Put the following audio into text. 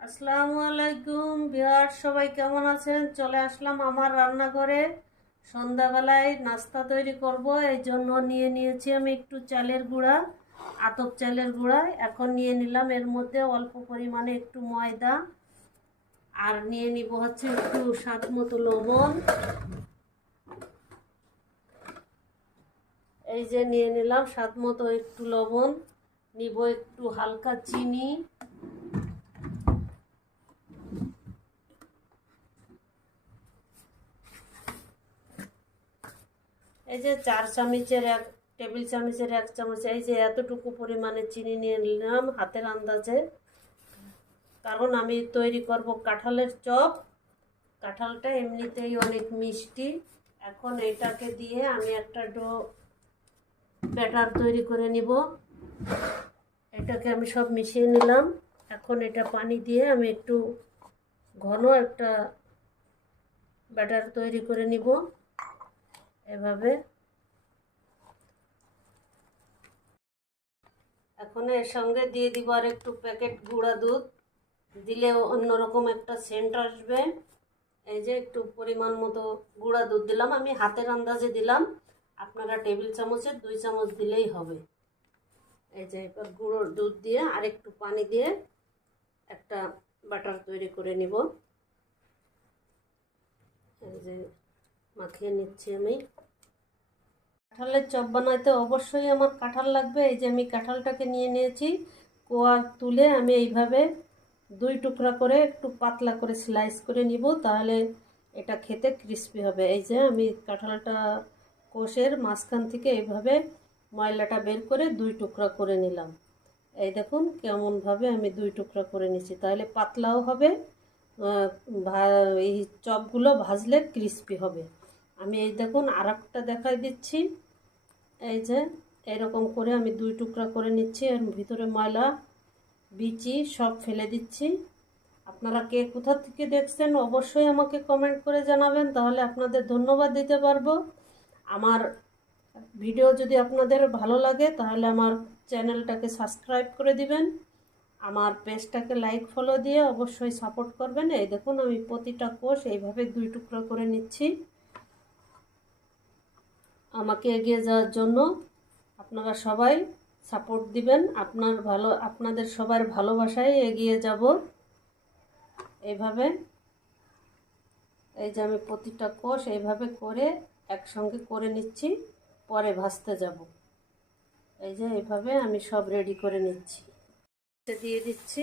আসসালামু আলাইকুম ভিউয়ার্স, সবাই কেমন আছেন? চলে আসলাম আমার রান্নাঘরে। সন্ধ্যাবেলায় নাস্তা তৈরি করব, এই জন্য নিয়ে নিয়েছি আমি একটু চালের গুঁড়া, আতপ চালের গুঁড়া। এখন নিয়ে নিলাম এর মধ্যে অল্প পরিমাণে একটু ময়দা, আর নিয়ে নিব হচ্ছে একটু স্বাদ মতো লবণ। এই যে নিয়ে নিলাম স্বাদ মতো একটু লবণ, নিব একটু হালকা চিনি, এই যে 4 চামচের 1 টেবিল চামচের 1 চামচ, এই যে এতটুকু পরিমাণে চিনি নিয়ে নিলাম হাতের আন্দাজে। কারণ আমি তৈরি করব কাঁঠালের চপ। কাঁঠালটা এমনিতেই অনেক মিষ্টি। এখন এটাকে দিয়ে আমি একটা ব্যাটার তৈরি করে নিব। এটাকে আমি সব মিশিয়ে নিলাম। এখন এটা পানি দিয়ে আমি একটু ঘন একটা ব্যাটার তৈরি করে নিব এভাবে। এখন এর সঙ্গে দিয়ে দিব আর একটু প্যাকেট গুঁড়া দুধ, দিলে অন্যরকম একটা সেন্ট আসবে। এই যে একটু পরিমাণ মতো গুঁড়া দুধ দিলাম, আমি হাতের আন্দাজে দিলাম, আপনারা টেবিল চামচের 2 চামচ দিলেই হবে। এই যে এবার গুঁড়ো দুধ দিয়ে আর একটু পানি দিয়ে একটা বাটার তৈরি করে নিব। এই যে মাখিয়ে নিচ্ছি আমি। কাঁঠালের চপ বানাইতে অবশ্যই আমার কাঁঠাল লাগবে। এই যে আমি কাঁঠালটাকে নিয়ে নিয়েছি, কোয়া তুলে আমি এইভাবে 2 টুকরা করে একটু পাতলা করে স্লাইস করে নিব, তাহলে এটা খেতে ক্রিস্পি হবে। এই যে আমি কাঁঠালটা কোষের মাঝখান থেকে এইভাবে ময়লাটা বের করে 2 টুকরা করে নিলাম। এই দেখুন কেমনভাবে আমি 2 টুকরা করে নিচ্ছি, তাহলে পাতলাও হবে, এই চপগুলো ভাজলে ক্রিস্পি হবে। আমি এই দেখুন আর একটা দেখাই দিচ্ছি। এই যে এরকম করে আমি 2 টুকরা করে নিচ্ছি, এর ভিতরে ময়লা বিচি সব ফেলে দিচ্ছি। আপনারা কে কোথা থেকে দেখছেন অবশ্যই আমাকে কমেন্ট করে জানাবেন, তাহলে আপনাদের ধন্যবাদ দিতে পারবো। আমার ভিডিও যদি আপনাদের ভালো লাগে তাহলে আমার চ্যানেলটাকে সাবস্ক্রাইব করে দিবেন, আমার পেজটাকে লাইক ফলো দিয়ে অবশ্যই সাপোর্ট করবেন। এই দেখুন আমি প্রতিটা কোষ এইভাবে 2 টুকরা করে নিচ্ছি। আমাকে এগিয়ে যাওয়ার জন্য আপনারা সবাই সাপোর্ট দিবেন, আপনাদের সবার ভালোবাসায় এগিয়ে যাব এইভাবে। এই যে আমি প্রতিটা কোষ এইভাবে করে একসঙ্গে করে নিচ্ছি, পরে ভাজতে যাব। এই যে এইভাবে আমি সব রেডি করে নিচ্ছি, দিয়ে দিচ্ছি।